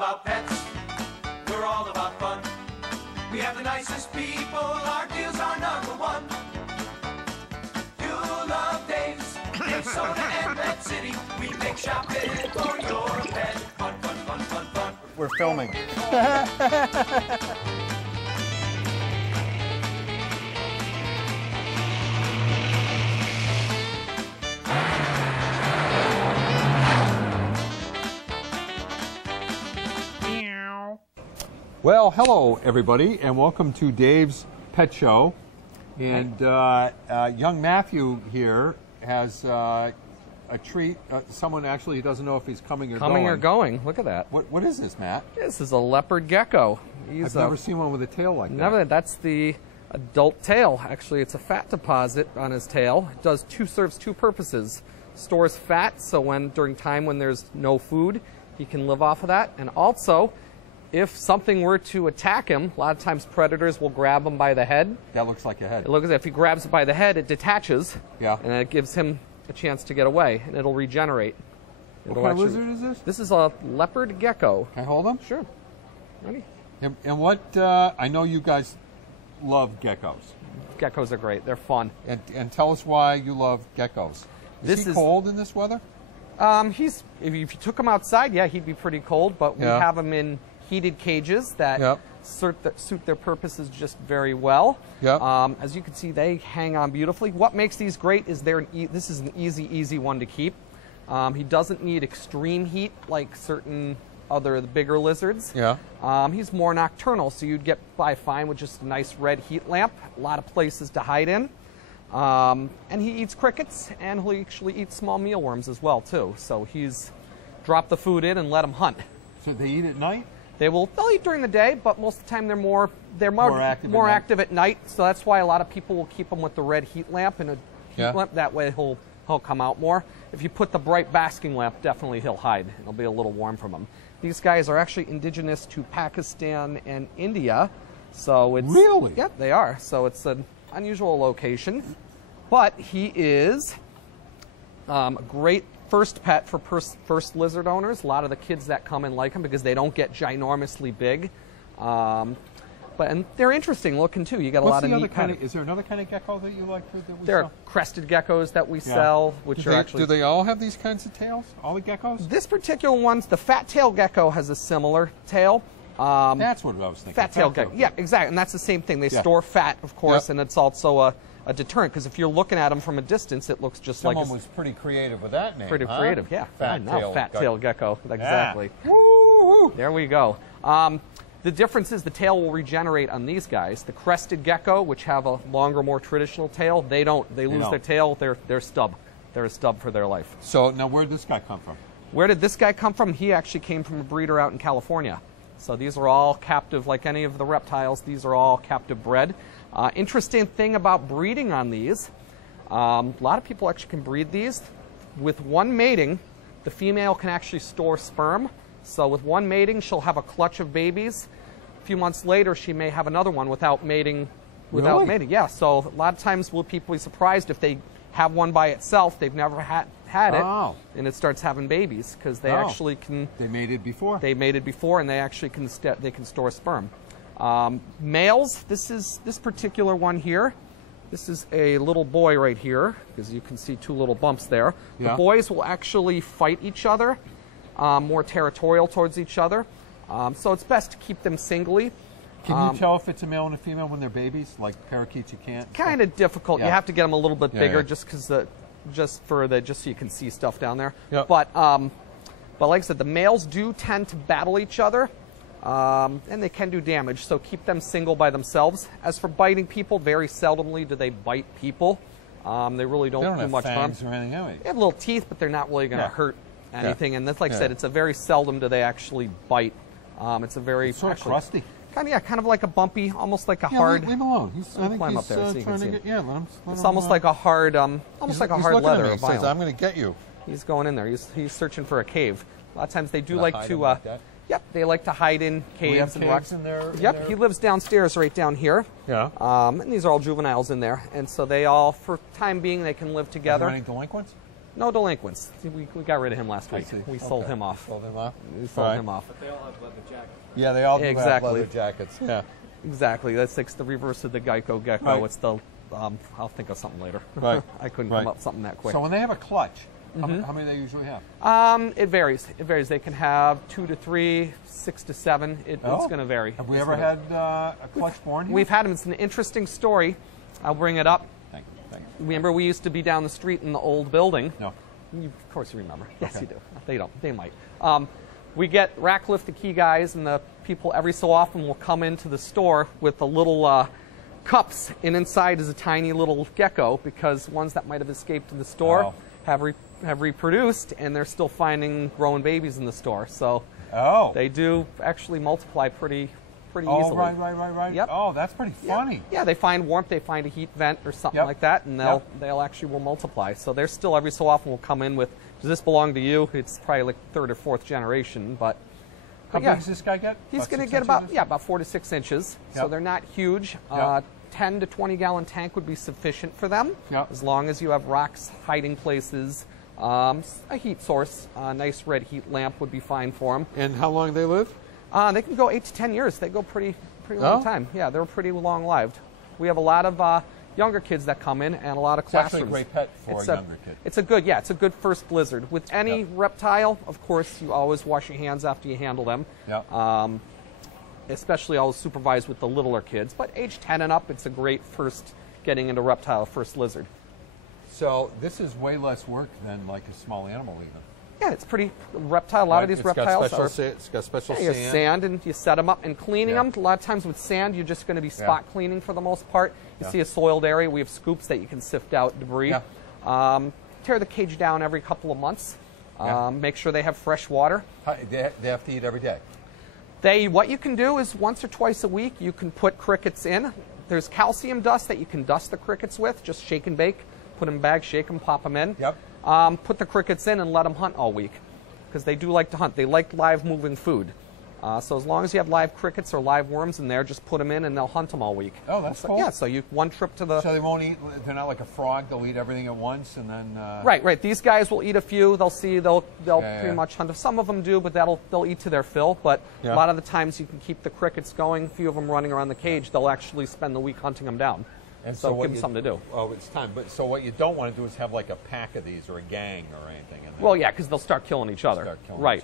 about pets. We're all about fun. We have the nicest people. Our deals are number one. You'll love Dave's, Dave's Soda and Pet City. We make shopping for your pet fun, fun, fun, fun, fun. We're filming. Well, hello everybody, and welcome to Dave's Pet Show. And young Matthew here has a treat. Someone actually he doesn't know if he's coming or going. Coming or going. Look at that. What is this, Matt? This is a leopard gecko. I've never seen one with a tail like that. Never. That's the adult tail. Actually, it's a fat deposit on his tail. It serves two purposes. Stores fat, so during time when there's no food, he can live off of that. And also, if something were to attack him, a lot of times predators will grab him by the head. That looks like a head. It looks as if he grabs it by the head, it detaches. Yeah. And it gives him a chance to get away, and it'll regenerate. What kind of lizard is this? This is a leopard gecko. Can I hold him? Sure. Ready? And what, I know you guys love geckos. Geckos are great. They're fun. And tell us why you love geckos. Is he cold in this weather? If you took him outside, yeah, he'd be pretty cold, but we have him in heated cages that suit their purposes just very well. As you can see, they hang on beautifully. What makes these great is this is an easy one to keep. He doesn't need extreme heat like certain the bigger lizards. He's more nocturnal, so you'd get by fine with just a nice red heat lamp. A lot of places to hide in. And he eats crickets, and he'll actually eat small mealworms as well too. So he's drop the food in and let them hunt. So they eat at night? They'll eat during the day, but most of the time they're more active at night. So that's why a lot of people will keep them with the red heat lamp and a heat lamp. That way he'll come out more. If you put the bright basking lamp, definitely he'll hide. It'll be a little warm from him. These guys are actually indigenous to Pakistan and India. So it's really? Yep, they are. So it's an unusual location, but he is a great first pet for first lizard owners. A lot of the kids that come in like them because they don't get ginormously big. And they're interesting looking too. You got a lot of neat kind of. Is there another kind of gecko that you like that we There sell? are crested geckos that we sell, which are actually. Do they all have these kinds of tails? All the geckos? This particular one's the fat tail gecko has a similar tail. That's what I was thinking. Fat tail gecko. Yeah, exactly. And that's the same thing. They store fat, of course, and it's also a deterrent because if you're looking at them from a distance, it looks just like. Someone was pretty creative with that name. Pretty creative, yeah. Fat tail gecko. Exactly. Yeah. Woo-hoo. There we go. The difference is the tail will regenerate on these guys. The crested gecko, which have a longer, more traditional tail, they don't. They lose their tail. They're stub. They're a stub for their life. So now, where did this guy come from? Where did this guy come from? He actually came from a breeder out in California. So these are all captive, like any of the reptiles. These are all captive bred. Interesting thing about breeding on these, a lot of people actually can breed these. With one mating, the female can actually store sperm. So with one mating, she'll have a clutch of babies. A few months later, she may have another one without mating. Mating, yeah. So a lot of times, will people be surprised if they have one by itself? They've never had it, and it starts having babies because they actually can. They mated before. They mated before, and they actually can store sperm. Males. This particular one here. This is a little boy right here, because you can see two little bumps there. The boys will actually fight each other. More territorial towards each other. So it's best to keep them singly. Can you tell if it's a male and a female when they're babies? Like parakeets, you can't? Kind of difficult. You have to get them a little bit bigger just so you can see stuff down there. But like I said, the males do tend to battle each other, and they can do damage. So keep them single by themselves. As for biting people, very seldomly do they bite people. They really don't do much harm. Or anything, they have little teeth, but they're not really going to hurt anything, and that's like I said, it's a very seldom do they actually bite. It's a very sort of crusty. Kind of like a bumpy, almost like a hard. Leave him alone. I think climb he's up there so you can see let him. It's almost like a hard, almost like a hard leather. He says, "I'm going to get you." He's going in there. He's searching for a cave. A lot of times they do like to. Yep, they like to hide in caves and rocks. In there, yep, he lives downstairs, right down here. Yeah. And these are all juveniles in there, and so they all, for time being, they can live together. Are there any delinquents? No delinquents. We got rid of him last week. We sold him off. Sold him off? We sold him off. But they all have leather jackets. Yeah, they all do Exactly. have leather jackets. Yeah. Exactly. That's like the reverse of the gecko. Right. It's the, I'll think of something later. Right. I couldn't come up with something that quick. So when they have a clutch, how many do they usually have? It varies. It varies. They can have 2 to 3, 6 to 7. It's going to vary. Have we ever had a clutch born here? We've had them. It's an interesting story. I'll bring it up. Thank you. Remember, we used to be down the street in the old building. No. Of course you remember. Yes, Okay. you do. They don't. They might. We get rack lift the key guys, and the people every so often will come into the store with the little cups, and inside is a tiny little gecko, because ones that might have escaped in the store have reproduced, and they're still finding growing babies in the store. So they do actually multiply pretty easily. Oh, right. Yep. Oh, that's pretty funny. Yeah, they find warmth, they find a heat vent or something like that, and they'll actually will multiply. So they're still every so often will come in with, does this belong to you? It's probably like 3rd or 4th generation, but how big does this guy get? He's going to get about 4 to 6 inches. So they're not huge. 10 to 20 gallon tank would be sufficient for them, as long as you have rocks, hiding places, a heat source, a nice red heat lamp would be fine for them. And how long do they live? They can go 8 to 10 years. They go pretty long time. Yeah, they're pretty long-lived. We have a lot of younger kids that come in, and a lot of classrooms. It's actually a great pet for a younger kid. It's a good first blizzard. With any reptile, of course, you always wash your hands after you handle them. Especially always supervised with the littler kids. But age 10 and up, it's a great first getting into reptile, first lizard. So this is way less work than like a small animal even. Yeah, it's pretty reptile. A lot of these reptiles it's got special sand. Sand, and you set them up and cleaning them. A lot of times with sand, you're just going to be spot cleaning for the most part. You see a soiled area, we have scoops that you can sift out debris. Tear the cage down every couple of months. Make sure they have fresh water. They have to eat every day. What you can do is once or twice a week, you can put crickets in. There's calcium dust that you can dust the crickets with. Just shake and bake. Put them in bags, shake them, pop them in. Put the crickets in and let them hunt all week, because they do like to hunt. They like live moving food. So as long as you have live crickets or live worms in there, just put them in and they'll hunt them all week. Oh, that's cool. Yeah, so one trip to the... So they won't eat, they're not like a frog, they'll eat everything at once and then... Right. These guys will eat a few. They'll pretty much hunt. Some of them do, but they'll eat to their fill. But a lot of the times you can keep the crickets going, a few of them running around the cage. They'll actually spend the week hunting them down. And so give them something to do. Oh, it's time. But so what you don't want to do is have like a pack of these or a gang or anything. Well, yeah, because they'll start killing each other. Right.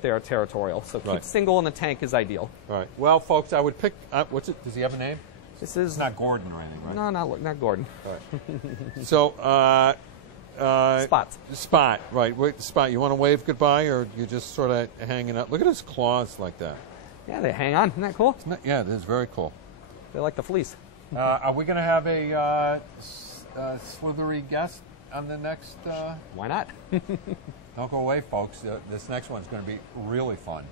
They are territorial. So keep single in the tank is ideal. Right. Well, folks, I would pick. What's it? Does he have a name? This is it's not Gordon or anything, right? No, not Gordon. All right. So, Spot. Right. Wait, Spot. You want to wave goodbye, or you just sort of hanging up? Look at his claws like that. Yeah, they hang on. Isn't that cool? Yeah, it is very cool. They like the fleece. Are we going to have a slithery guest on the next? Why not? Don't go away, folks. This next one's going to be really fun.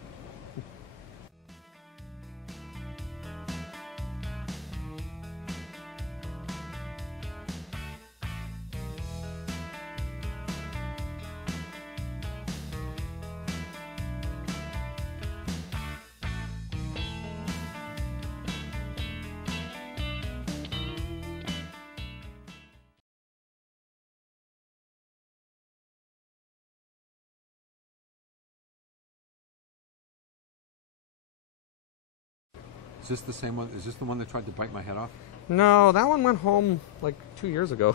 Is this the same one? Is this the one that tried to bite my head off? No, that one went home like 2 years ago.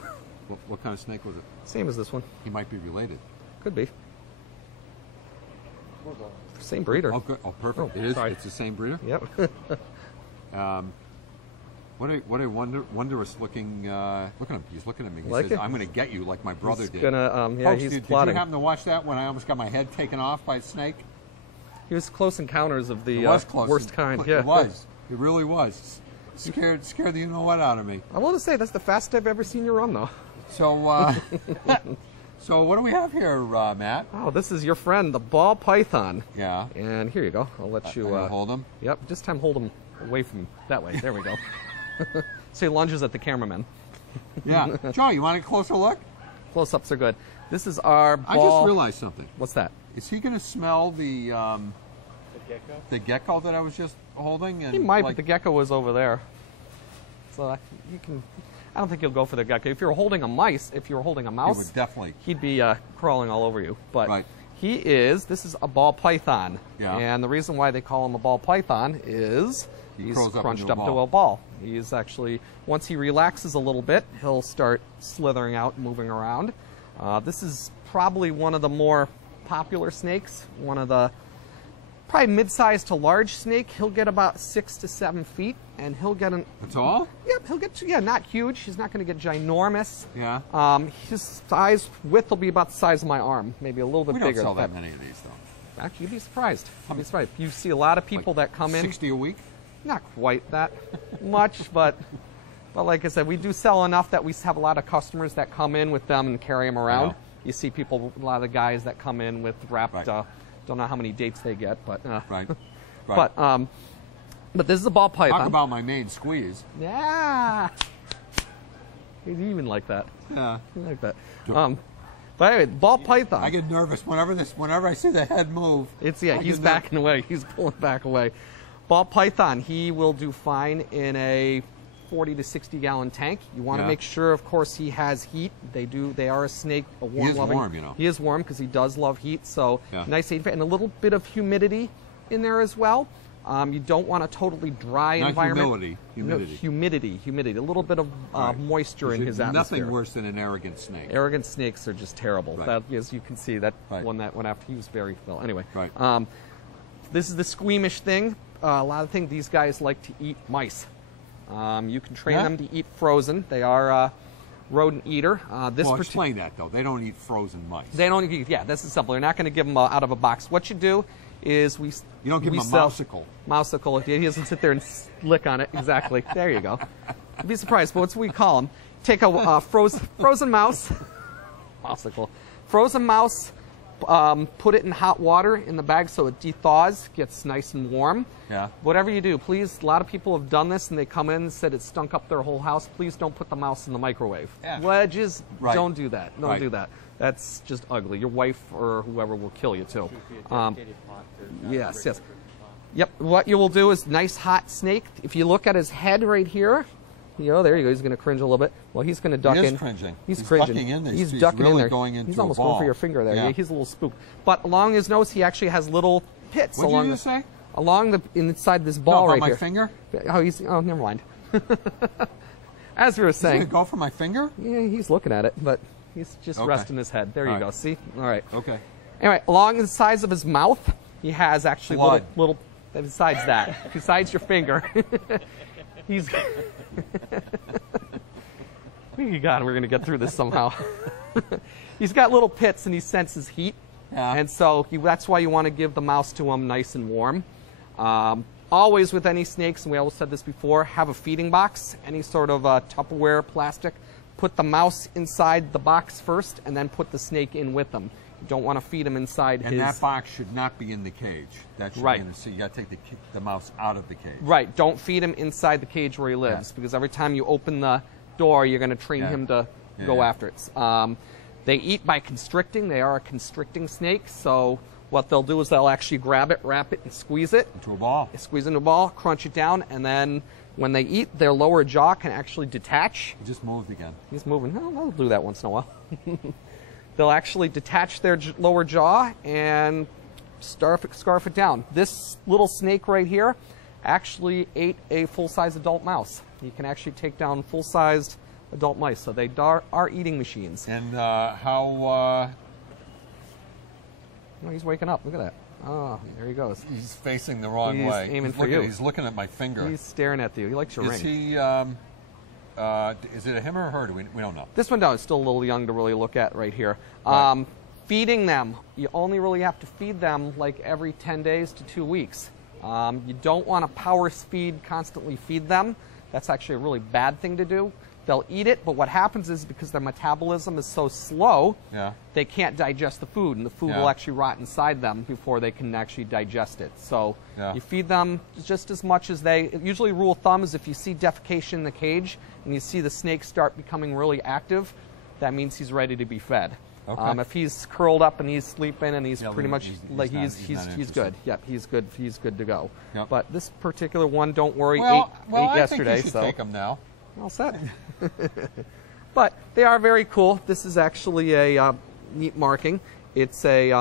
What kind of snake was it? Same as this one. He might be related. Could be. Same breeder. Oh, good. Oh, perfect. Oh, it is. sorry. It's the same breeder. Yep. What a wondrous looking. Look at him. He's looking at me. He like says, it? "I'm going to get you like my brother did." Folks, he's did you happen to watch that when I almost got my head taken off by a snake? He was close encounters of the worst kind. Yeah, it was. It really was. Scared the you know what out of me. I want to say that's the fastest I've ever seen you run, though. So, so what do we have here, Matt? Oh, this is your friend, the ball python. Yeah. And here you go. I'll let you hold him. Yep. This time hold him away from that way. There we go. So he lunges at the cameraman. Yeah. Joe, you want a closer look? Close-ups are good. This is our ball. I just realized something. What's that? Is he going to smell the gecko? The gecko that I was just holding? And he might, but the gecko was over there. So you can. I don't think he'll go for the gecko. If you're holding a mouse, he would definitely. He'd be crawling all over you. But this is a ball python. Yeah. And the reason why they call him a ball python is he's crunched up to a ball. He's actually, once he relaxes a little bit, he'll start slithering out, moving around. This is probably one of the more popular snakes, one of the probably mid-sized to large snake. He'll get about 6 to 7 feet, and he'll get an... That's all? Yep, he'll get, not huge. He's not going to get ginormous. Yeah. His width will be about the size of my arm, maybe a little bit bigger. We don't sell that many of these, though. Actually, you'd be surprised. You'd be surprised. You see a lot of people that come in... 60 a week? Not quite that much, but like I said, we do sell enough that we have a lot of customers that come in with them and carry them around. Yeah. You see people, a lot of the guys that come in with wrapped... don't know how many dates they get, but right. But this is a ball python. Talk about my main squeeze. Yeah, he's even like that. Yeah, like that. But anyway, ball python. I get nervous whenever I see the head move. He's backing away. He's pulling back away. Ball python. He will do fine in a 40 to 60 gallon tank. You want to make sure, of course, he has heat. They are a snake, a warm loving. He is warm, you know. He is warm because he does love heat. So nice heat and a little bit of humidity in there as well. You don't want a totally dry environment. Humidity. A little bit of moisture in his atmosphere. Nothing worse than an arrogant snake. Arrogant snakes are just terrible. That, as you can see, that one that went after he was very well. Anyway, this is the squeamish thing. A lot of things. These guys like to eat mice. You can train them to eat frozen. They are rodent eater. Explain that, though. They don't eat frozen mice. They don't eat, this is simple. You're not going to give them out of a box. What you do is you don't give them a mouseicle. Mouseicle. He doesn't sit there and lick on it. Exactly. There you go. You'd be surprised, but what's what we call them. Take a frozen mouse. Mouseicle. Frozen mouse. Put it in hot water in the bag so it dethaws, gets nice and warm. Yeah. Whatever you do, please, a lot of people have done this and they come in and said it stunk up their whole house. Please don't put the mouse in the microwave. Yeah. Wedges, don't do that. Don't do that. That's just ugly. Your wife or whoever will kill you too. Yes. Yep. What you will do is nice hot snake. If you look at his head right here, there you go. He's going to cringe a little bit. Well, he's going to duck in. He is cringing. He's cringing. Ducking in there. He's ducking really in there. Going into he's almost a ball. going for your finger there. Yeah. He's a little spooked. But along his nose, he actually has little pits. What did you say? Along the inside this ball right my here. Finger? Oh, never mind. As we were saying. He's going to go for my finger? Yeah, he's looking at it, but he's just resting his head. There you go. See? All right. Okay. Anyway, along the sides of his mouth, he has actually little. Besides that, besides your finger, he's. We're going to get through this somehow. He's got little pits and he senses heat. Yeah. And so that's why you want to give the mouse to him nice and warm. Always with any snakes, and we always said this before, have a feeding box, any sort of Tupperware plastic. Put the mouse inside the box first and then put the snake in with them. You don't want to feed him inside his... And that box should not be in the cage. That should be in the, so you got to take the mouse out of the cage. Right. Don't feed him inside the cage where he lives because every time you open the door, you're going to train him to go after it. They eat by constricting. They are a constricting snake, so what they'll do is they'll actually grab it, wrap it, and squeeze it. Into a ball. Squeeze into a ball, crunch it down, and then when they eat, their lower jaw can actually detach. He just moved again. He's moving. Well, they'll do that once in a while. They'll actually detach their lower jaw and scarf it down. This little snake right here actually ate a full-size adult mouse. You can actually take down full-sized adult mice, so they are eating machines. And how... Oh, he's waking up. Look at that. Oh, there he goes. He's facing the wrong way. He's aiming for you. He's looking at my finger. He's staring at you. He likes your ring. Is he... is it a him or a her? We don't know. This one is still a little young to really look at right here. Feeding them, you only really have to feed them like every 10 days to 2 weeks. You don't want to power feed, constantly feed them. That's actually a really bad thing to do. They'll eat it, but what happens is because their metabolism is so slow, they can't digest the food, and the food will actually rot inside them before they can actually digest it. So you feed them just as much as they... Usually rule of thumb is if you see defecation in the cage and you see the snake start becoming really active, that means he's ready to be fed. Okay. If he's curled up and he's sleeping and he's pretty much he's good. Yep, he's good. He's good to go. Yep. But this particular one, don't worry, ate yesterday. I think you should take him now. All set. But they are very cool. This is actually a neat marking. It's a,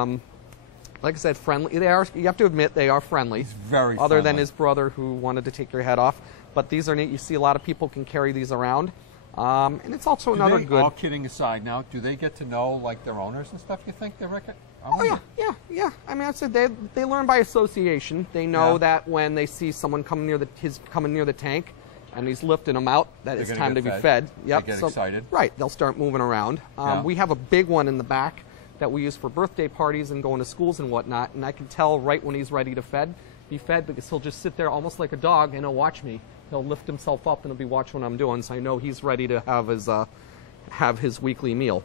like I said, friendly. They are. You have to admit they are friendly. He's very Other friendly. than his brother who wanted to take your head off. But these are neat. You see a lot of people can carry these around. And it's also another good. All kidding aside now, do they get to know like their owners and stuff, you think, they reckon? Oh, yeah. I mean, I said they learn by association. They know that when they see someone coming near the tank, and he's lifting them out, that it's time to be fed. Yep. They get excited. Right. They'll start moving around. We have a big one in the back that we use for birthday parties and going to schools and whatnot. And I can tell right when he's ready to be fed, because he'll just sit there almost like a dog and he'll watch me. He'll lift himself up and he'll be watching what I'm doing, so I know he's ready to have his weekly meal.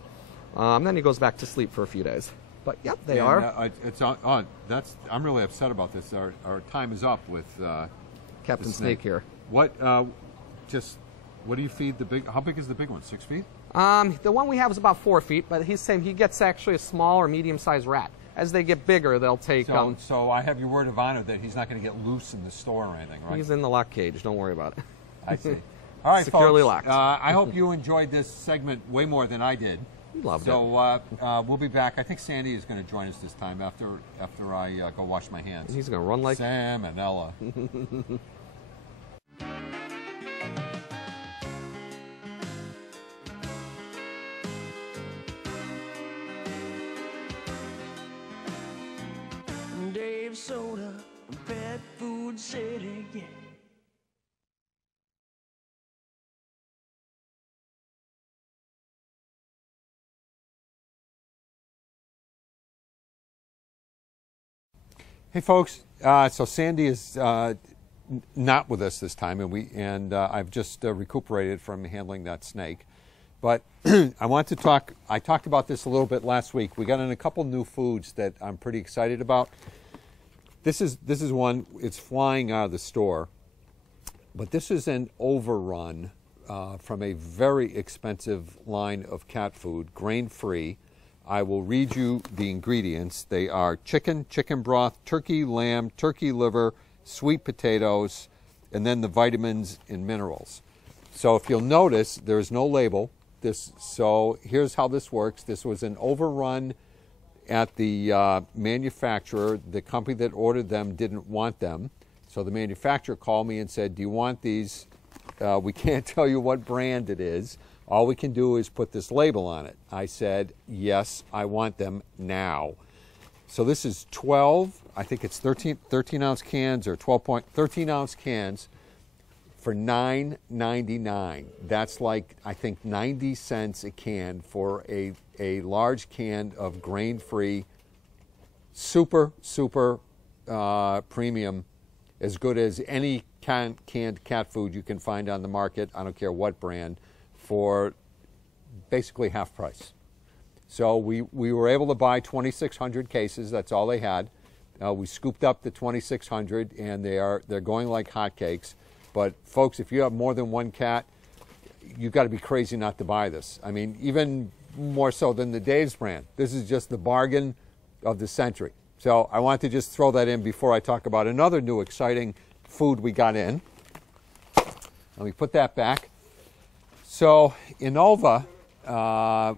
Then he goes back to sleep for a few days. But yep, they are. It's on. I'm really upset about this. Our time is up with Captain Snake here. What do you feed the big? How big is the big one? 6 feet? The one we have is about 4 feet, but he's saying he gets actually a small or medium-sized rat. As they get bigger, they'll take. So I have your word of honor that he's not going to get loose in the store or anything, right? He's in the lock cage. Don't worry about it. I see. All right, securely folks. locked. I hope you enjoyed this segment way more than I did. Loved it. So we'll be back. I think Sandy is going to join us this time after I go wash my hands. He's going to run like Sam and Ella. Dave Soda, Pet Food City, yeah. Hey folks, so Sandy is not with us this time, and I've just recuperated from handling that snake. But I want to talk. I talked about this a little bit last week. We got in a couple new foods that I'm pretty excited about. This is one. It's flying out of the store, but this is an overrun from a very expensive line of cat food, grain-free. I will read you the ingredients. They are chicken, chicken broth, turkey, lamb, turkey liver, sweet potatoes, and then the vitamins and minerals. So if you'll notice, there's no label. So here's how this works. This was an overrun at the manufacturer. The company that ordered them didn't want them. So the manufacturer called me and said, do you want these? We can't tell you what brand it is. All we can do is put this label on it. I said, yes, I want them now. So this is 12, I think it's 13-ounce cans or 13-ounce cans for $9.99. That's like, I think, 90 cents a can for a large can of grain-free, super premium, as good as any canned cat food you can find on the market, I don't care what brand, for basically half price. So we were able to buy 2,600 cases. That's all they had. We scooped up the 2,600, and they're going like hotcakes. But folks, if you have more than one cat, you've got to be crazy not to buy this. I mean, even more so than the Dave's brand. This is just the bargain of the century. So I want to just throw that in before I talk about another new exciting food we got in. Let me put that back. So Innova,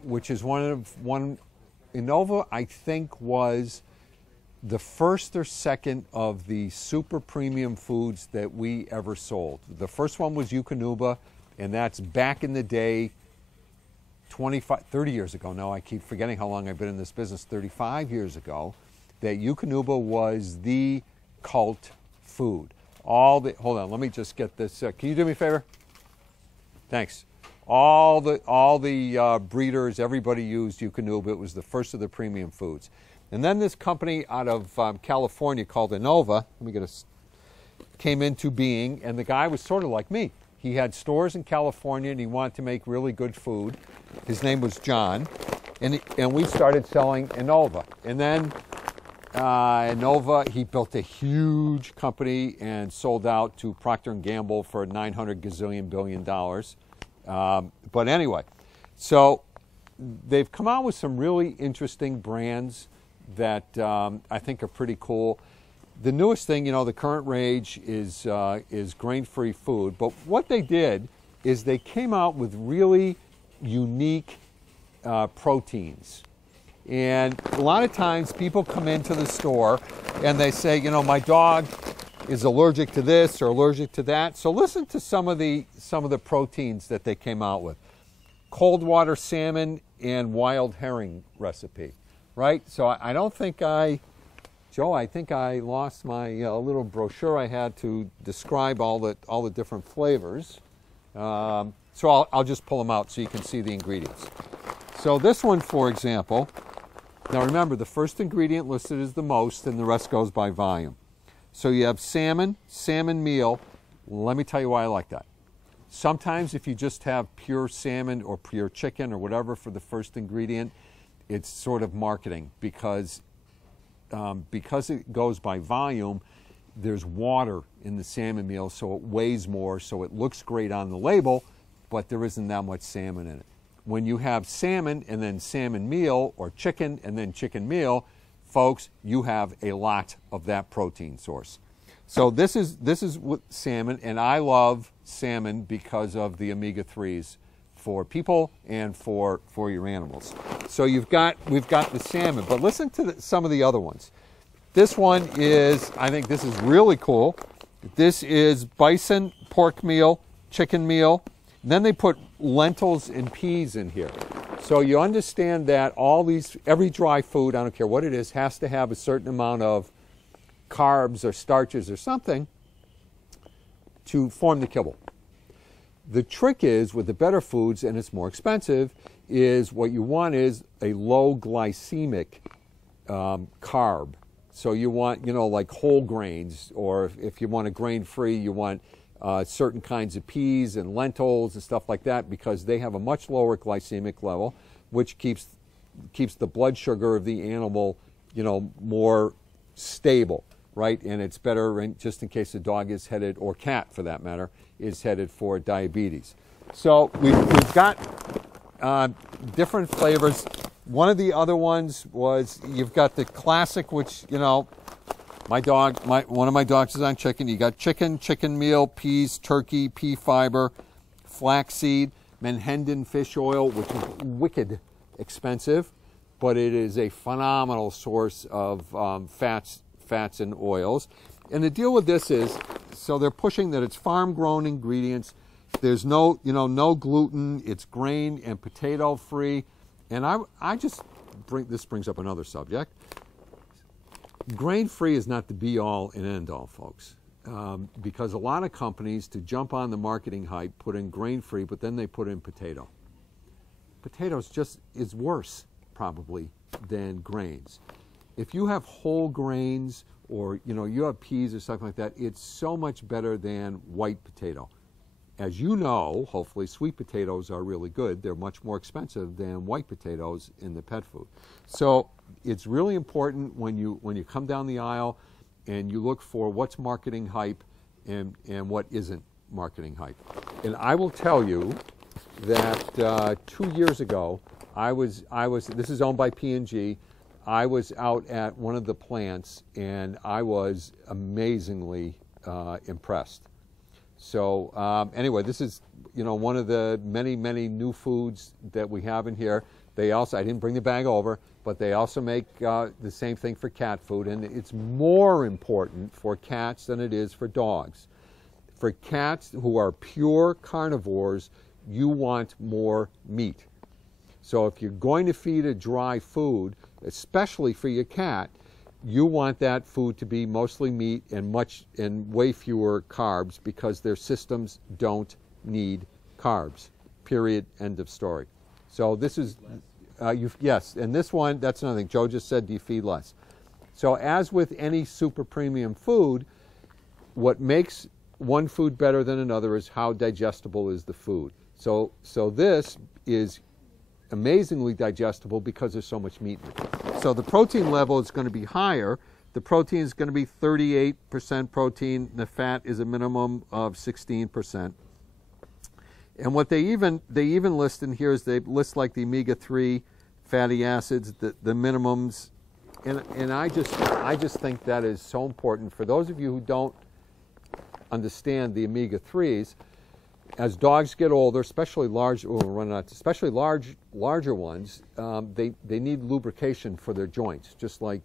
which is Innova, I think was the first or second of the super premium foods that we ever sold. The first one was Eukanuba, and that's back in the day, 30 years ago. Now I keep forgetting how long I've been in this business, 35 years ago, that Eukanuba was the cult food. Hold on, let me just get this. Can you do me a favor? Thanks. All the breeders, everybody used Eukanuba. It was the first of the premium foods. And then this company out of California called Innova, came into being, and the guy was sort of like me. He had stores in California, and he wanted to make really good food. His name was John, and we started selling Innova. And then Innova, he built a huge company and sold out to Procter & Gamble for $900 gazillion billion. But anyway, so they've come out with some really interesting brands that I think are pretty cool. The newest thing, the current rage is grain-free food. But what they did is they came out with really unique proteins. And a lot of times people come into the store and they say, you know, my dog is allergic to this or allergic to that. So listen to some of the proteins that they came out with. Cold water salmon and wild herring recipe, right? So I don't think Joe, I think I lost my little brochure I had to describe all the different flavors. So I'll just pull them out so you can see the ingredients. So this one, for example, now remember the first ingredient listed is the most and the rest goes by volume. So you have salmon, salmon meal. Let me tell you why I like that. Sometimes if you just have pure salmon or pure chicken or whatever for the first ingredient, it's sort of marketing because it goes by volume, there's water in the salmon meal, so it weighs more, so it looks great on the label, but there isn't that much salmon in it. When you have salmon and then salmon meal or chicken and then chicken meal, folks, you have a lot of that protein source. So this is what salmon, and I love salmon because of the omega-3s for people and for your animals. So we've got the salmon, but listen to some of the other ones. This one is, I think this is really cool. This is bison pork meal, chicken meal. And then they put lentils and peas in here. So you understand that every dry food, I don't care what it is, has to have a certain amount of carbs or starches or something to form the kibble. The trick is with the better foods, and it's more expensive, is what you want is a low glycemic carb. So you want, like whole grains, or if you want a grain-free, you want certain kinds of peas and lentils and stuff like that because they have a much lower glycemic level, which keeps the blood sugar of the animal, more stable, right? And it's better just in case the dog is headed, or cat for that matter, is headed for diabetes. So we've got different flavors. One of the other ones was you've got the classic, which, one of my dogs is on chicken. You got chicken meal, peas, turkey, pea fiber, flaxseed, Menhendon fish oil, which is wicked expensive, but it is a phenomenal source of fats and oils. And the deal with this is, so they're pushing that it's farm-grown ingredients. There's no gluten. It's grain and potato free. And this brings up another subject. Grain-free is not the be-all and end-all, folks, because a lot of companies, to jump on the marketing hype, put in grain-free, but then they put in potato. Potatoes is worse, probably, than grains. If you have whole grains or, you have peas or something like that, it's so much better than white potato. As you know, hopefully, sweet potatoes are really good. They're much more expensive than white potatoes in the pet food. So it's really important when you come down the aisle and you look for what's marketing hype and what isn't marketing hype. And I will tell you that 2 years ago, this is owned by P&G. I was out at one of the plants and I was amazingly impressed. So anyway, this is one of the many new foods that we have in here. They also, I didn't bring the bag over, but they also make the same thing for cat food, and it's more important for cats than it is for dogs. For cats who are pure carnivores, you want more meat. So if you're going to feed a dry food, especially for your cat, you want that food to be mostly meat and way fewer carbs because their systems don't need carbs. Period. End of story. So this is, yes, and this one, that's another thing. Joe just said, do you feed less? So as with any super premium food, what makes one food better than another is how digestible is the food. So this is amazingly digestible because there's so much meat in it. So the protein level is going to be higher. The protein is going to be 38% protein. The fat is a minimum of 16%. And what they even list in here is they list like the omega-3 fatty acids, the minimums, and I just think that is so important for those of you who don't understand the omega-3s. as dogs get older, especially larger ones, they need lubrication for their joints, just like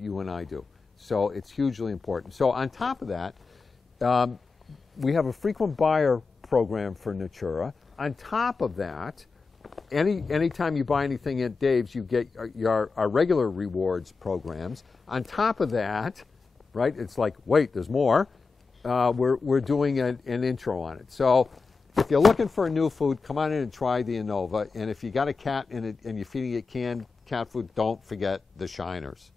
you and I do. So it's hugely important. So on top of that, we have a frequent buyer program for Natura. On top of that, anytime you buy anything at Dave's, you get our regular rewards programs. On top of that, right, it's like, wait, there's more. We're doing an intro on it. So if you're looking for a new food, come on in and try the Innova. And if you got a cat and you're feeding it canned cat food, don't forget the Shiners.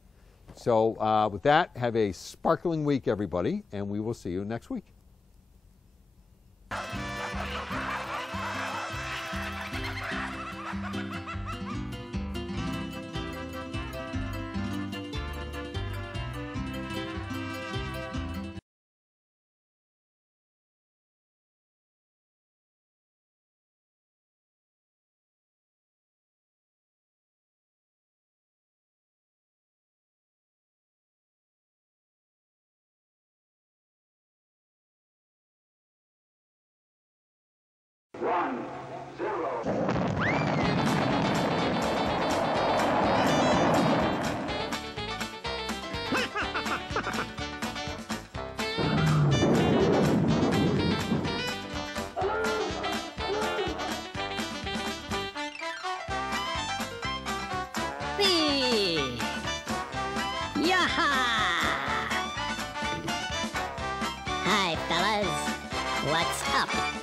So with that, have a sparkling week, everybody, and we will see you next week. Hi, fellas. What's up?